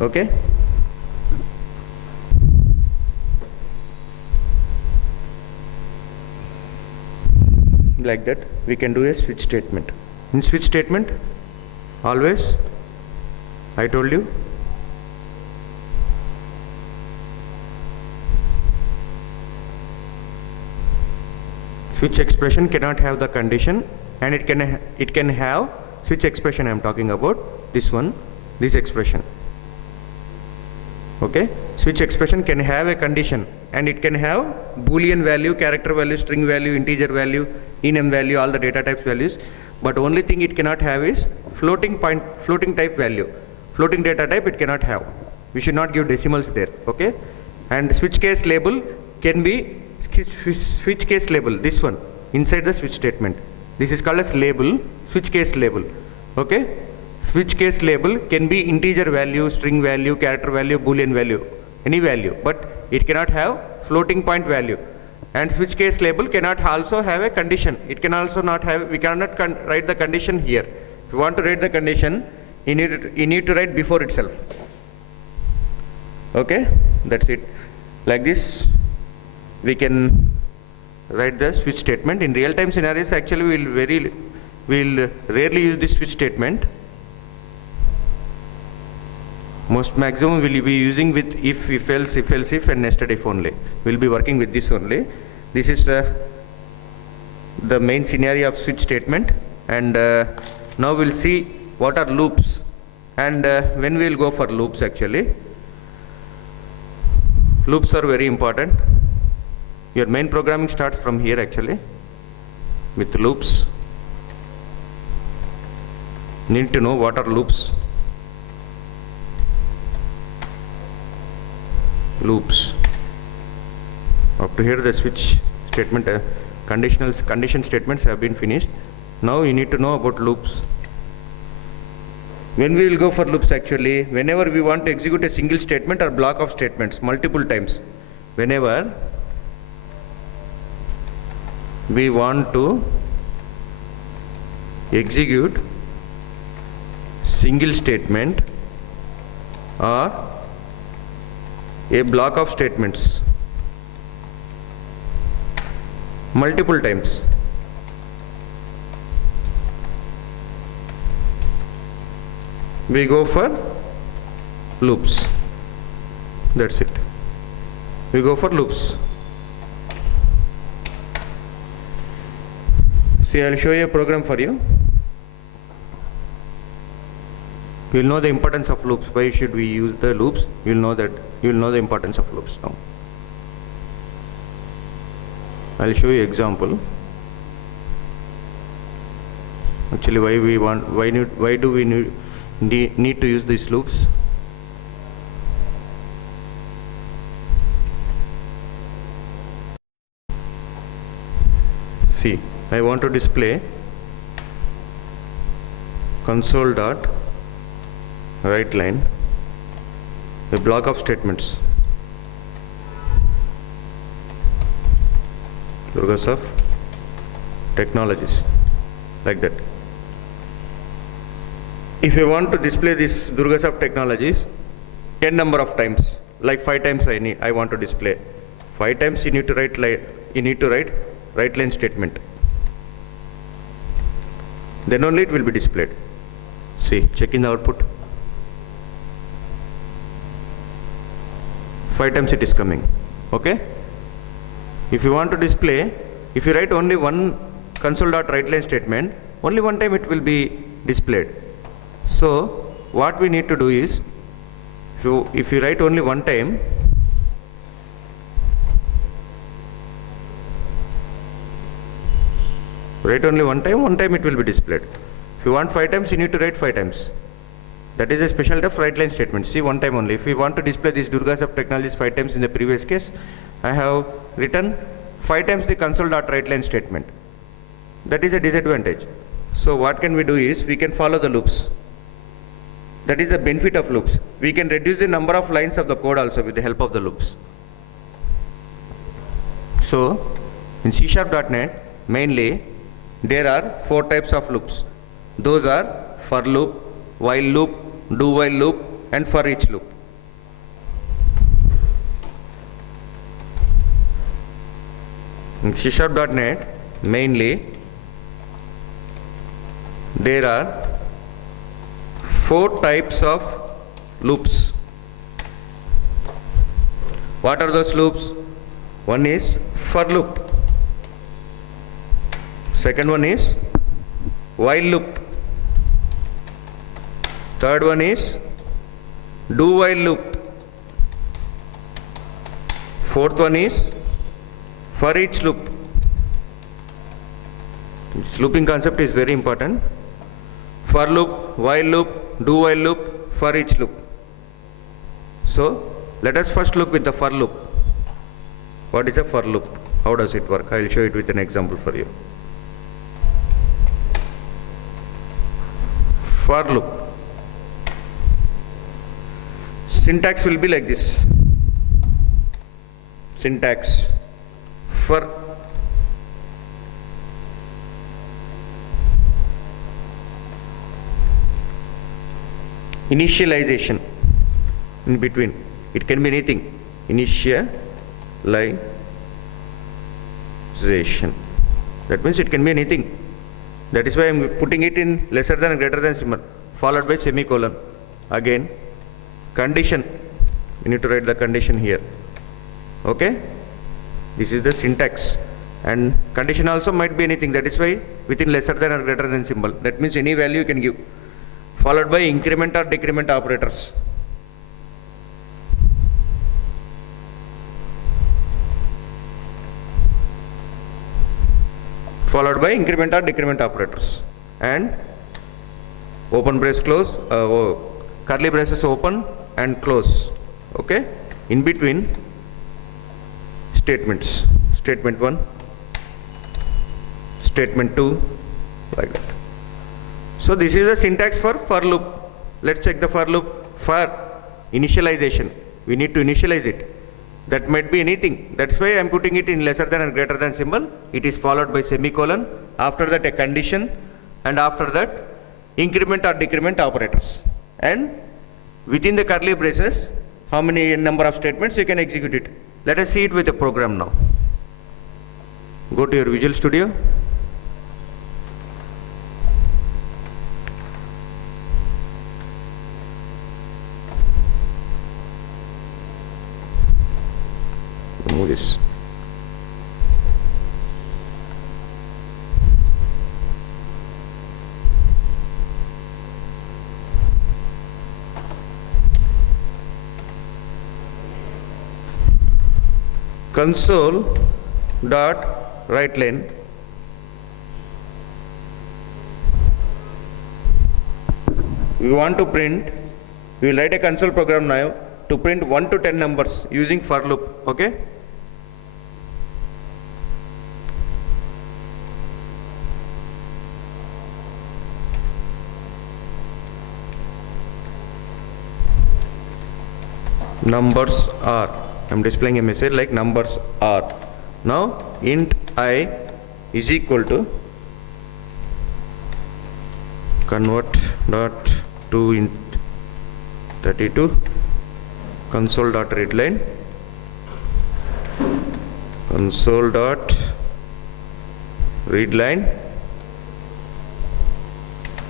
Okay. Like that we can do a switch statement. In switch statement, always I told you switch expression cannot have the condition, and it can have switch expression. I am talking about this one, this expression. Okay, switch expression can have a condition, and it can have boolean value, character value, string value, integer value, enum value, all the data types values. But only thing it cannot have is floating type value. Floating data type it cannot have. We should not give decimals there. Okay, and switch case label can be switch case label, this one inside the switch statement. This is called as label, switch case label. Okay, switch case label can be integer value, string value, character value, boolean value, any value, but it cannot have floating point value. And switch case label cannot also have a condition. It can also not have, we cannot write the condition here. If you want to write the condition, you need to write before itself. Okay, that's it. Like this we can write the switch statement. In real time scenarios actually we'll rarely use this switch statement. Most maximum will be using with if else, if and nested if only. We'll be working with this only. This is the main scenario of switch statement, and now we'll see what are loops, and when we'll go for loops. Actually loops are very important. Your main programming starts from here actually with loops. Need to know what are loops. Loops. Up to here the switch statement, condition statements have been finished. Now you need to know about loops. When we will go for loops, actually whenever we want to execute a single statement or block of statements multiple times, whenever we want to execute single statement or a block of statements multiple times, we go for loops. That's it. We go for loops. See, I will show you a program for you. You will know the importance of loops. Why should we use the loops? You will know that. You will know the importance of loops now. I will show you example. Actually, why do we need to use these loops? See, I want to display console dot write line, a block of statements. DURGASOFT technologies, like that. If you want to display this DURGASOFT technologies n number of times, like 5 times I want to display. 5 times you need to write write line statement. Then only it will be displayed. See, check in the output. 5 times it is coming. Okay. If you want to display, if you write only one console.writeLine statement, only one time it will be displayed. So what we need to do is, if you write only one time, write only one time it will be displayed. If you want 5 times, you need to write 5 times. That is a specialty of write-line statement. See, one time only. If we want to display this DURGASOFT technologies 5 times in the previous case, I have written 5 times the console.writeLine statement. That is a disadvantage. So what can we do is, we can follow the loops. That is the benefit of loops. We can reduce the number of lines of the code also with the help of the loops. So in C#.NET mainly there are 4 types of loops. Those are for loop, while loop, do while loop, and for each loop. In C#.NET, mainly there are 4 types of loops. What are those loops? One is for loop. Second one is while loop. Third one is do while loop. Fourth one is for each loop. This looping concept is very important. For loop, while loop, do while loop, for each loop. So let us first look with the for loop. What is a for loop? How does it work? I will show it with an example for you. For loop. Syntax will be like this. Syntax for initialization in between. It can be anything. Initialization. That means it can be anything. That is why I am putting it in lesser than and greater than symbol, followed by semicolon. Again, condition. You need to write the condition here. Okay? This is the syntax. And condition also might be anything. That is why within lesser than or greater than symbol. That means any value you can give. Followed by increment or decrement operators. Followed by increment or decrement operators. And open brace close, curly braces open and close. Okay? In between statements. Statement 1, statement 2, like that. So this is the syntax for loop. Let's check the for loop. For initialization, we need to initialize it. That might be anything. That's why I am putting it in lesser than and greater than symbol. It is followed by semicolon. After that a condition, and after that increment or decrement operators. And within the curly braces, how many number of statements you can execute it. Let us see it with a program now. Go to your Visual Studio. Remove this. Console dot write line we want to print. We will write a console program now to print 1 to 10 numbers using for loop. Okay? Numbers are, I am displaying a message like numbers are. Now int I is equal to convert dot to int 32 console dot read line console dot read line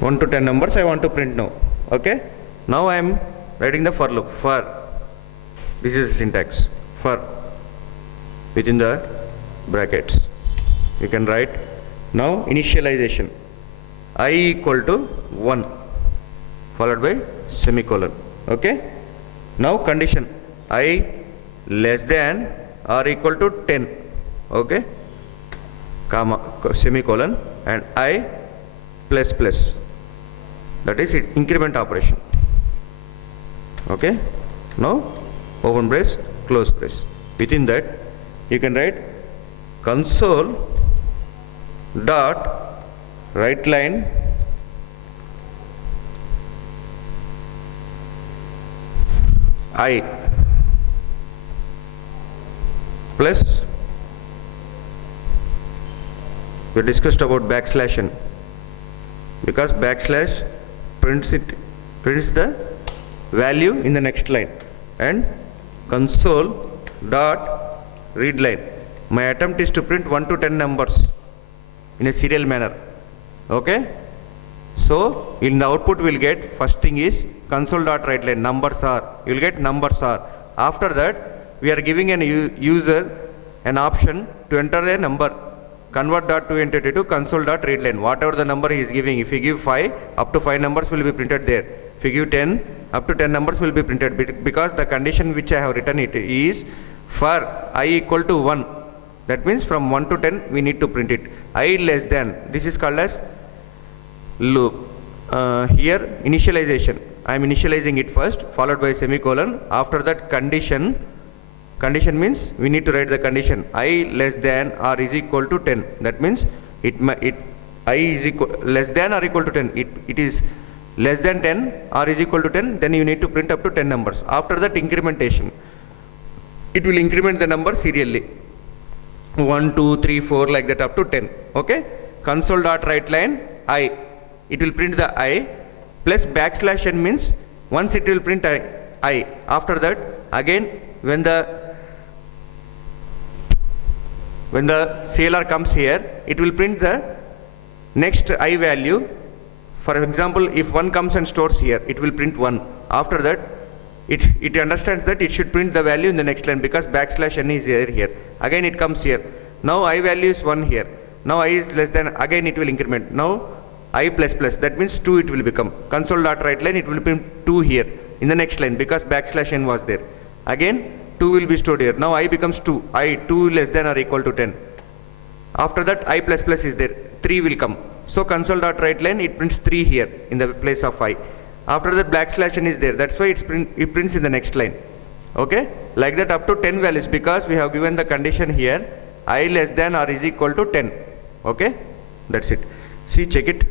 1 to 10 numbers I want to print now. Okay? Now I am writing the for loop. For, this is the syntax. For within the brackets you can write. Now initialization I equal to 1 followed by semicolon. Okay? Now condition I less than or equal to 10. Okay? Comma semicolon and I plus plus. That is it, increment operation. Okay? Now open brace, close brace. Within that you can write console dot write line I plus, we discussed about backslash n because backslash prints the value in the next line, and console dot read line. My attempt is to print 1 to 10 numbers in a serial manner. Okay, so in the output we'll get, first thing is console dot write line, numbers are, you'll get numbers are. After that we are giving an user an option to enter a number, convert dot to entity to console dot read line, whatever the number he is giving. If you give 5, up to 5 numbers will be printed there. If you give 10, up to 10 numbers will be printed, because the condition which I have written it is for I equal to 1. That means from 1 to 10 we need to print it. I less than, this is called as loop. Here initialization, I am initializing it first, followed by semicolon. After that condition means we need to write the condition I less than or is equal to 10. That means I is equal, less than or equal to 10. It is less than 10 or is equal to 10, then you need to print up to 10 numbers. After that incrementation, it will increment the number serially, 1, 2, 3, 4 like that up to 10. Okay, console dot write line I, it will print the I, plus backslash n means once it will print I. After that again when the CLR comes here, it will print the next I value. For example, if 1 comes and stores here, it will print 1. After that it understands that it should print the value in the next line, because backslash n is here. Again it comes here. Now I value is 1 here. Now I is less than, again it will increment. Now I plus plus, that means 2 it will become. Console dot write line, it will print 2 here in the next line, because backslash n was there. Again 2 will be stored here. Now I becomes 2. I 2 less than or equal to 10. After that I plus plus is there. 3 will come. So console dot write line, it prints 3 here in the place of I. After that backslash n is there. That's why it prints in the next line. Okay, like that up to 10 values, because we have given the condition here I less than or is equal to 10. Okay, that's it. See, check it.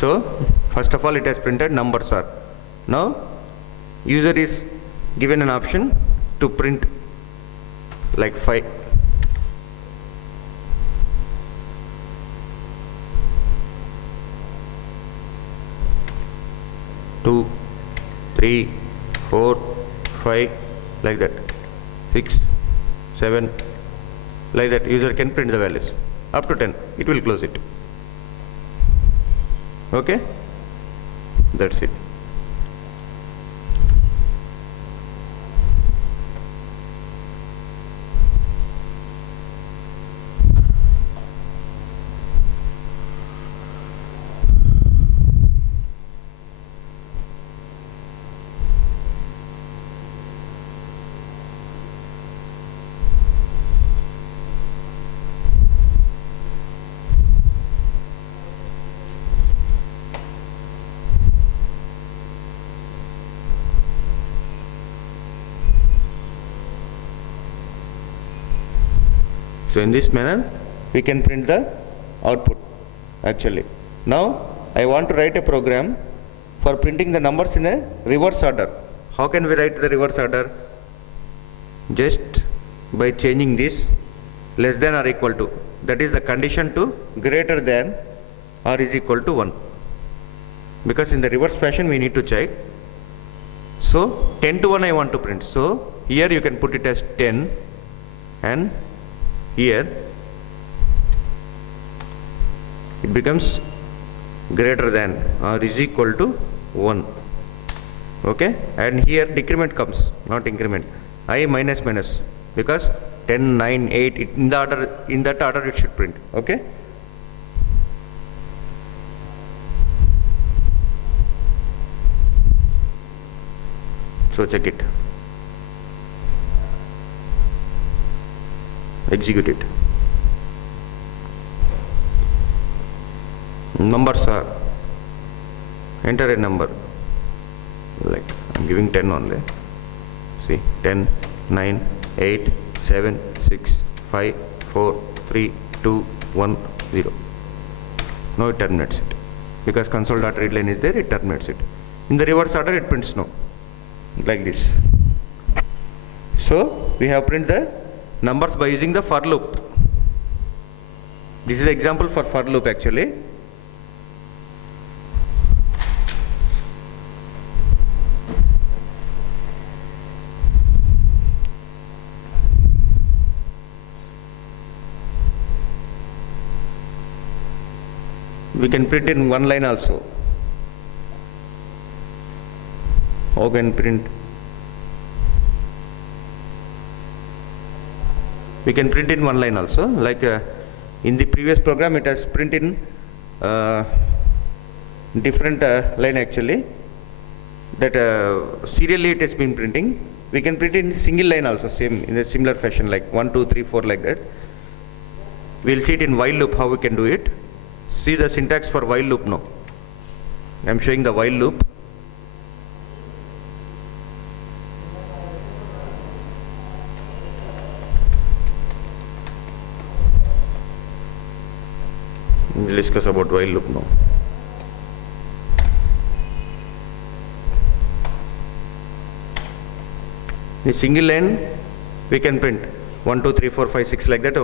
So first of all it has printed numbers are. Now user is given an option to print like 5. Two, 3, 4, 5, like that, 6, 7, like that. User can print the values up to 10. It will close it. Okay, that's it. So in this manner we can print the output actually. Now I want to write a program for printing the numbers in a reverse order. How can we write the reverse order? Just by changing this less than or equal to, that is the condition, to greater than or is equal to 1, because in the reverse fashion we need to check. So 10 to 1 I want to print. So here you can put it as 10, and here it becomes greater than or is equal to 1. Okay, and here decrement comes, not increment. I minus minus, because 10, 9, 8 in that order it should print. Okay, so check it, execute it. Numbers are, enter a number, like I'm giving 10 only. See, 10, 9, 8, 7, 6, 5, 4, 3, 2, 1, 0. Now it terminates it. because console.readline is there, it terminates it. In the reverse order, it prints no, like this. So we have print the numbers by using the for loop. This is the example for loop actually. We can print in one line also. How can print? We can print in one line also, like in the previous program it has print in different line actually, that serially it has been printing. We can print in single line also, same in a similar fashion, like 1 2 3 4 like that. We'll see it in while loop how we can do it. See the syntax for while loop now. I am showing the while loop. We'll discuss about while loop now. In single line we can print 1 2 3 4 5 6 like that.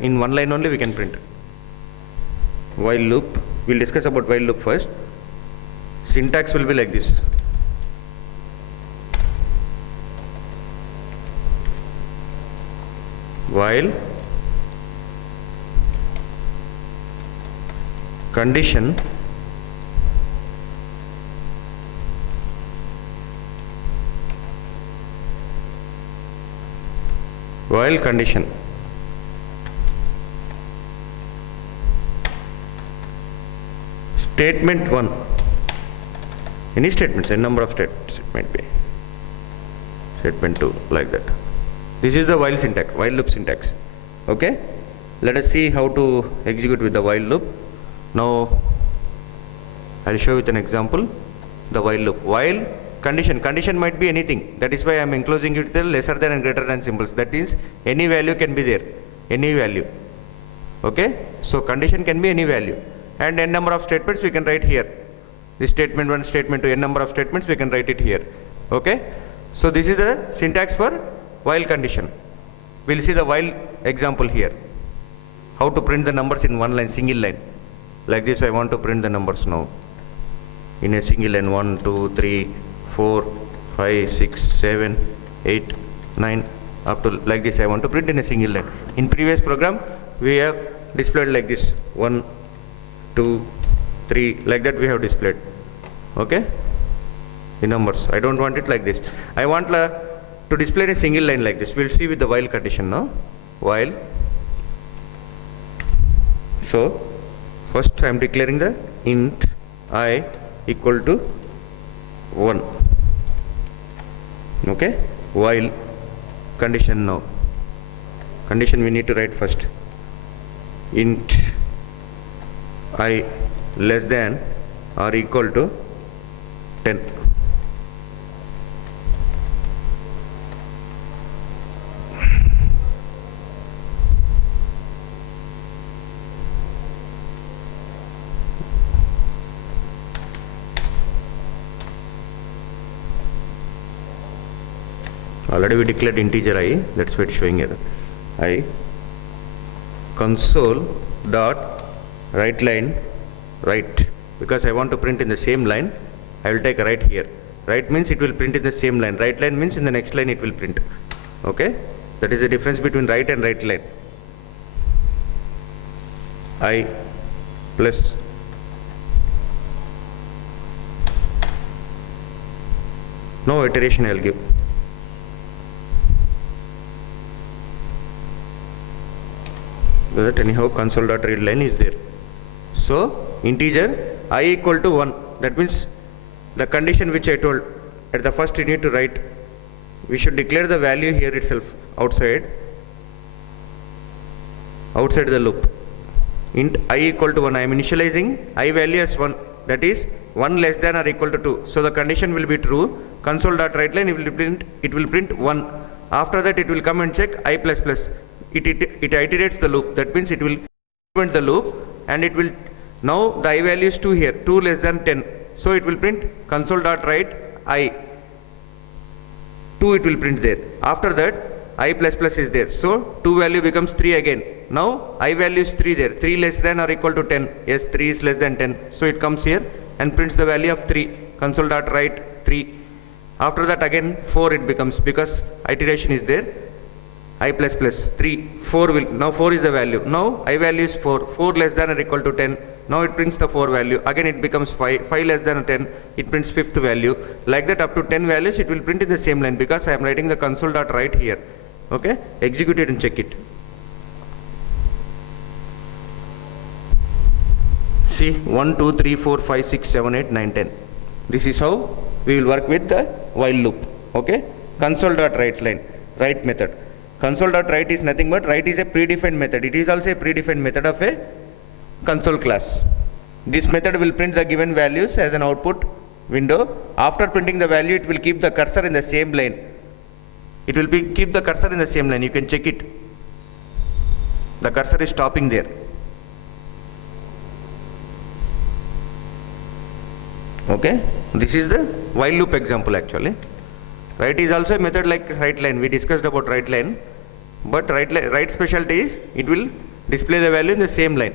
In one line only we can print. While loop, we'll discuss about while loop first. Syntax will be like this. While condition statement 1, any statements, a number of statements it might be, statement 2 like that. This is the while syntax, while loop syntax. Okay, let us see how to execute with the while loop. Now I'll show with an example the while loop. While condition might be anything, that is why I am enclosing it with the lesser than and greater than symbols. That means any value can be there, any value. Okay, so condition can be any value, and n number of statements we can write here. This statement 1, statement 2, n number of statements we can write it here. Okay, so this is the syntax for while condition. We'll see the while example here, how to print the numbers in one line, single line. Like this I want to print the numbers now in a single line, 1 2 3 4 5 6 7 8 9 up to like this I want to print in a single line. In previous program we have displayed like this, 1 2 3 like that we have displayed. Okay, the numbers. I don't want it like this. I want to display in a single line like this. We'll see with the while condition now. While, so first I am declaring the int I equal to 1. Okay, while condition now. Condition we need to write first. Int I less than or equal to 10. Already we declared integer I, that's why it's showing here. I console dot write line write, because I want to print in the same line. I will take a write here. Write means it will print in the same line. Write line means in the next line it will print. Okay, that is the difference between write and write line. I plus no iteration I will give. That anyhow console.readline is there. So integer I equal to 1, that means the condition which I told at the first you need to write, we should declare the value here itself outside the loop. Int I equal to 1, I am initializing I value as 1, that is 1 less than or equal to 2. So the condition will be true. Console.writeline it will print 1. After that it will come and check I plus plus. It iterates the loop, that means it will implement the loop and it will Now the I value is 2 here, 2 less than 10. So it will print console.write I. 2 it will print there. After that I plus plus is there. So 2 value becomes 3 again. Now I value is 3 there. 3 less than or equal to 10. Yes, 3 is less than 10. So it comes here and prints the value of 3. Console.write 3. After that again 4 it becomes, because iteration is there. I plus plus 3, 4 will, now 4 is the value. Now I value is 4. 4 less than or equal to 10. Now it prints the 4 value. Again it becomes 5. 5 less than 10. It prints 5th value. Like that up to 10 values it will print in the same line, because I am writing the console.write here. Okay. Execute it and check it. See 1, 2, 3, 4, 5, 6, 7, 8, 9, 10. This is how we will work with the while loop. Okay. Console.write line, write method. Console.write is nothing but write is a predefined method. It is also a predefined method of a console class. This method will print the given values as an output window. After printing the value, it will keep the cursor in the same line. It will keep the cursor in the same line. You can check it. The cursor is stopping there. Okay. This is the while loop example actually. Write is also a method like write line. We discussed about write line, but write specialty is it will display the value in the same line.